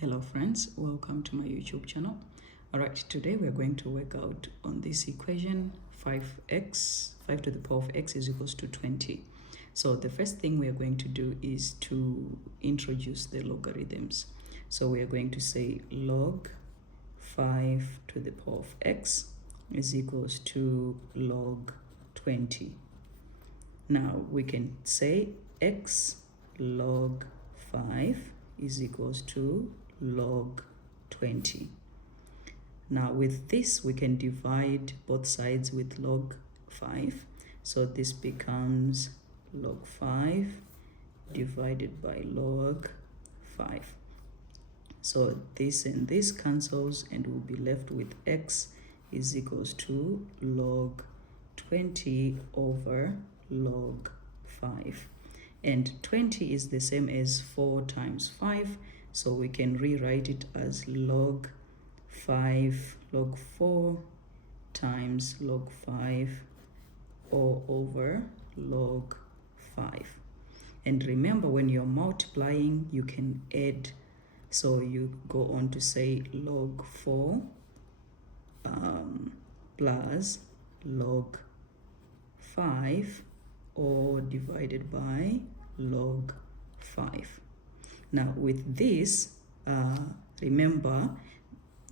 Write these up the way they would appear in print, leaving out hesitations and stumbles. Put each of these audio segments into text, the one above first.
Hello friends, welcome to my YouTube channel. Alright, today we are going to work out on this equation 5 to the power of x is equals to 20. So the first thing we are going to do is to introduce the logarithms. So we are going to say log 5 to the power of x is equals to log 20. Now we can say x log 5 is equals to log 20. Now with this we can divide both sides with log 5. So this becomes log 5 divided by log 5. So this and this cancels and we'll be left with x is equals to log 20 over log 5. And 20 is the same as 4 times 5. So we can rewrite it as log 4 times log 5 or over log 5. And remember, when you're multiplying, you can add. So you go on to say log 4 plus log 5 or divided by log 5. Now with this, remember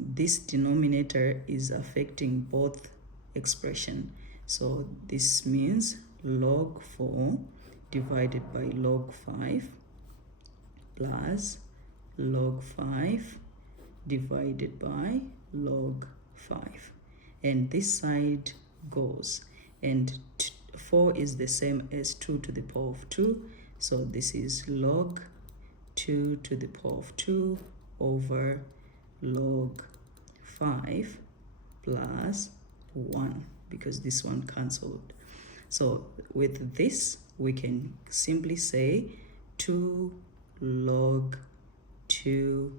this denominator is affecting both expression. So this means log 4 divided by log 5 plus log 5 divided by log 5. And this side goes, and 4 is the same as 2 to the power of 2. So this is log 2 to the power of 2 over log 5 plus 1, because this one cancelled. So with this, we can simply say 2 log 2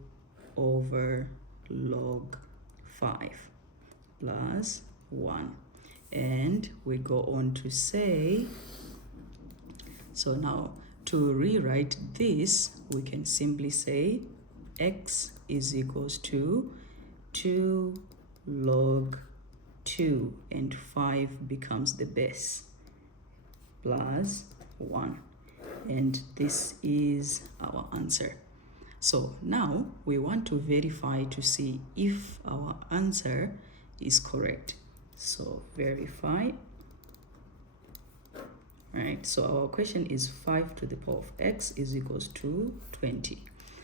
over log 5 plus 1. And we go on to say, so now to rewrite this, we can simply say x is equals to 2 log 2, and 5 becomes the base, plus 1. And this is our answer. So now we want to verify to see if our answer is correct. So verify. Right, so our question is 5 to the power of x is equals to 20.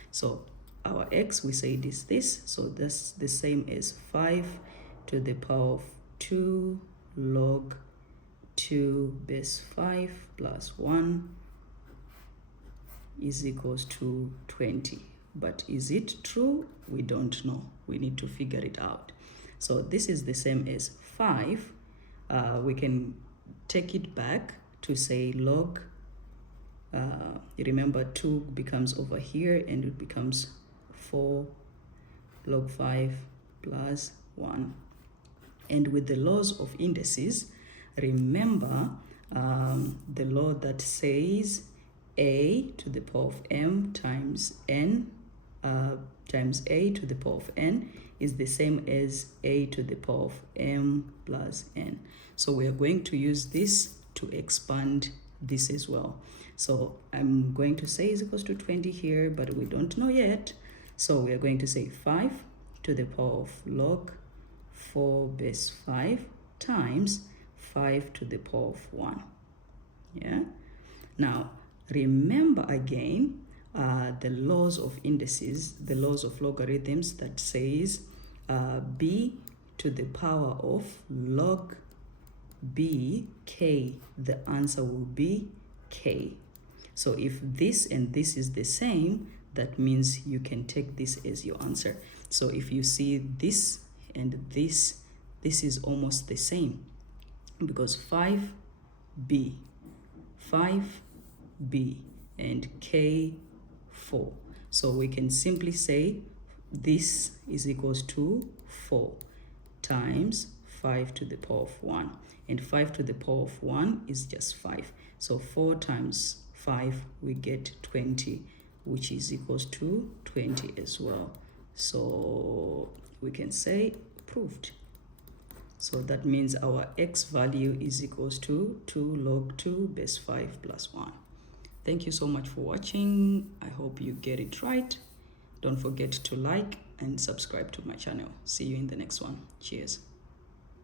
So our x, we say it is this, so that's the same as 5 to the power of 2 log 2 base 5 plus 1 is equals to 20. But is it true? We don't know. We need to figure it out. So this is the same as 5. We can take it back to say log, remember 2 becomes over here and it becomes 4 log 5 plus 1. And with the laws of indices, remember the law that says a to the power of m times n times a to the power of n is the same as a to the power of m plus n. So we are going to use this to expand this as well. So I'm going to say is equals to 20 here, but we don't know yet. So we are going to say 5 to the power of log 4 base 5 times 5 to the power of 1. Yeah. Now remember again the laws of indices, the laws of logarithms that says b to the power of log b k, the answer will be k. So if this and this is the same, that means you can take this as your answer. So if you see this and this is almost the same, because 5b and k 4. So we can simply say this is equals to 4 times 5 to the power of 1. And 5 to the power of 1 is just 5. So 4 times 5, we get 20 which is equals to 20 as well. So we can say proved. So that means our x value is equals to 2 log 2 base 5 plus 1. Thank you so much for watching. I hope you get it right. Don't forget to like and subscribe to my channel. See you in the next one. Cheers.